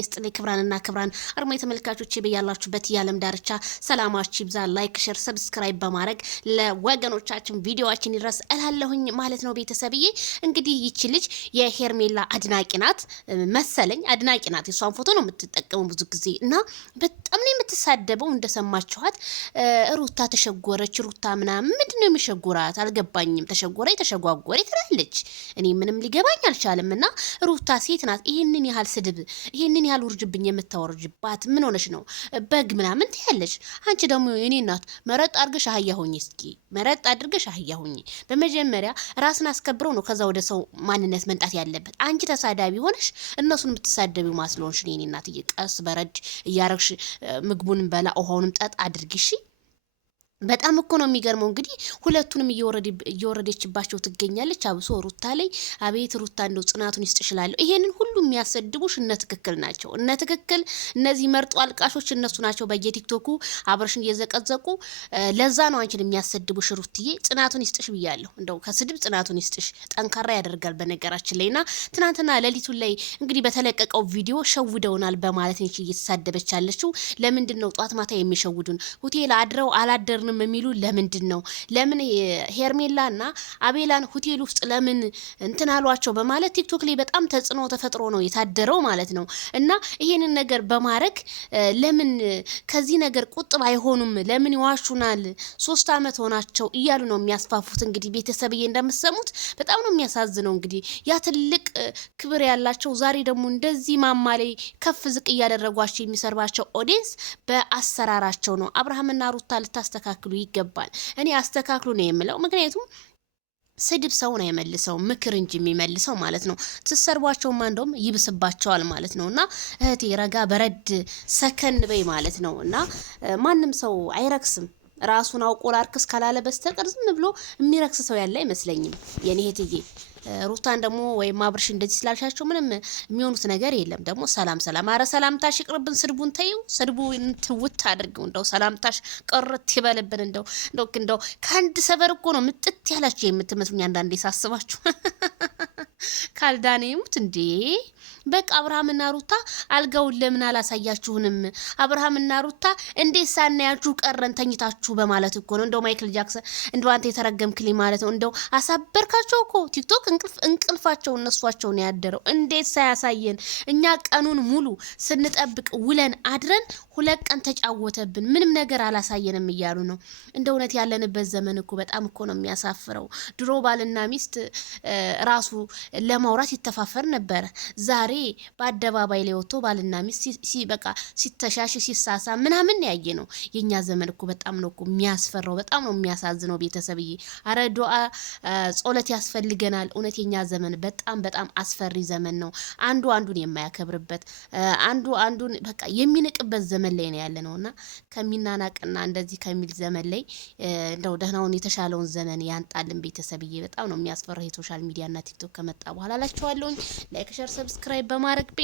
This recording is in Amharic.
ይስጥልኝ ክብራንና ክብራን አርማይ ተመልካቾቼ በያላችሁበት የዓለም ዳርቻ ሰላማችሁ ይብዛ። ላይክ ሼር ሰብስክራይብ በማድረግ ለወገኖቻችን ቪዲዮአችን ይድረስ እላለሁኝ ማለት ነው። ቤተሰብዬ እንግዲህ ይቺ ልጅ የሄርሜላ አድናቂ ናት መሰለኝ፣ አድናቂ ናት። የሷን ፎቶ ነው የምትጠቀመው ብዙ ጊዜ እና በጣም ነው የምትሳደበው። እንደሰማችኋት ሩታ ተሸጎረች፣ ሩታ ምናምን ምንድነው የሚሸጎራት አልገባኝም። ተሸጎረች ተሸጓጎረ ትላለች። እኔ ምንም ሊገባኝ አልቻለም። እና ሩታ ሴት ናት። ይሄንን ያህል ስድብ ይሄንን ያህል ውርጅብኝ የምታወርጅባት ምን ሆነሽ ነው? በግ ምናምን ትያለሽ። አንቺ ደግሞ የኔ እናት መረጥ አድርገሽ አህያ ሁኚ። እስኪ መረጥ አድርገሽ አህያ ሁኚ። በመጀመሪያ ራስን አስከብረው ነው ከዛ ወደ ሰው ማንነት መንጣት ያለበት። አንቺ ተሳዳቢ ሆነሽ እነሱን የምትሳደቢው ማስለሆንሽ የኔ እናት ቀስ በረድ እያረግሽ ምግቡን በላ ውሃውንም ጠጥ አድርጊሽ። በጣም እኮ ነው የሚገርመው። እንግዲህ ሁለቱንም እየወረደችባቸው ትገኛለች። አብሶ ሩታ ላይ አቤት ሩታ እንደው ጽናቱን ይስጥሽላለሁ። ይሄንን ሁሉ የሚያሰድቡሽ እነ ትክክል ናቸው። እነ ትክክል እነዚህ መርጦ አልቃሾች እነሱ ናቸው። በየቲክቶኩ አብረሽን እየዘቀዘቁ ለዛ ነው አንቺን የሚያሰድቡሽ። ሩትዬ ጽናቱን ይስጥሽ ብያለሁ። እንደው ከስድብ ጽናቱን ይስጥሽ። ጠንካራ ያደርጋል በነገራችን ላይና ትናንትና ሌሊቱን ላይ እንግዲህ በተለቀቀው ቪዲዮ ሸውደውናል በማለት ነች እየተሳደበች ያለችው። ለምንድን ነው ጧት ማታ የሚሸውዱን? ሆቴል አድረው አላደርንም የሚሉ ለምንድን ነው? ለምን ሄርሜላና አቤላን ሆቴል ውስጥ ለምን እንትን አሏቸው በማለት ቲክቶክ ላይ በጣም ተጽዕኖ ተፈጥሮ ነው የታደረው ማለት ነው። እና ይሄንን ነገር በማድረግ ለምን ከዚህ ነገር ቁጥብ አይሆኑም? ለምን ይዋሹናል? 3 ዓመት ሆናቸው እያሉ ነው የሚያስፋፉት። እንግዲህ ቤተሰብዬ እንደምትሰሙት በጣም ነው የሚያሳዝነው። እንግዲህ ያ ትልቅ ክብር ያላቸው ዛሬ ደግሞ እንደዚህ ማማ ላይ ከፍ ዝቅ እያደረጓቸው የሚሰርባቸው ኦዲየንስ በአሰራራቸው ነው። አብርሃምና ሩታ ልታስተካክሉ ይገባል። እኔ አስተካክሉ ነው የምለው። ምክንያቱም ስድብ ሰው ነው የመልሰው ምክር እንጂ የሚመልሰው ማለት ነው። ትሰርቧቸውማ እንደውም ይብስባቸዋል ማለት ነው። እና እህቴ ረጋ በረድ ሰከን በይ ማለት ነው። እና ማንም ሰው አይረክስም ራሱን አውቆ ላርክስ ካላለ በስተቀር ዝም ብሎ የሚረክስ ሰው ያለ አይመስለኝም የኔ እህትዬ። ሩታን ደግሞ ወይም አብርሽ እንደዚህ ስላልሻቸው ምንም የሚሆኑት ነገር የለም። ደግሞ ሰላም አረ ሰላምታሽ ይቅርብን፣ ስድቡን ተይው፣ ስድቡን ትውት አድርገው። እንደው ሰላምታሽ ቅርት ይበልብን። እንደው ከአንድ ሰፈር እኮ ነው ምጥት ያላችሁ የምትመስሉኝ አንዳንዴ ሳስባችሁ። ካልዳኔ ሙት እንዴ! በቃ አብርሃምና ሩታ አልጋውን ለምን አላሳያችሁንም? አብርሃምና ሩታ እንዴት ሳናያችሁ ቀረን ተኝታችሁ በማለት እኮ ነው። እንደው ማይክል ጃክሰን እንደው አንተ የተረገምክልኝ ማለት ነው። እንደው አሳበርካቸው እኮ ቲክቶክ እንቅልፋቸው እነሷቸው ነው ያደረው። እንዴት ሳያሳየን እኛ ቀኑን ሙሉ ስንጠብቅ ውለን አድረን 2 ቀን ተጫወተብን፣ ምንም ነገር አላሳየንም እያሉ ነው። እንደ እውነት ያለንበት ዘመን እኮ በጣም እኮ ነው የሚያሳፍረው። ድሮ ባልና ሚስት ራሱ ለማውራት ይተፋፈር ነበረ። ዛሬ በአደባባይ ላይ ወጥቶ ባልና ሚስት በቃ ሲተሻሽ ሲሳሳ ምናምን ያየ ነው። የኛ ዘመን እኮ በጣም ነው እኮ የሚያስፈራው፣ በጣም ነው የሚያሳዝነው። ቤተሰብዬ አረ ዱአ ጸሎት ያስፈልገናል። እውነት የኛ ዘመን በጣም አስፈሪ ዘመን ነው። አንዱ አንዱን የማያከብርበት፣ አንዱ አንዱን በቃ የሚንቅበት ዘመን ላይ ነው ያለነውና ከሚናናቅና እንደዚህ ከሚል ዘመን ላይ እንደው ደህናውን የተሻለውን ዘመን ያንጣልን። ቤተሰብዬ በጣም ነው የሚያስፈራው የሶሻል ሚዲያና ቲክቶክ ከመጣ በኋላ አላችኋለሁ። ላይክ ሼር ሰብስክራይብ በማድረግ ቤት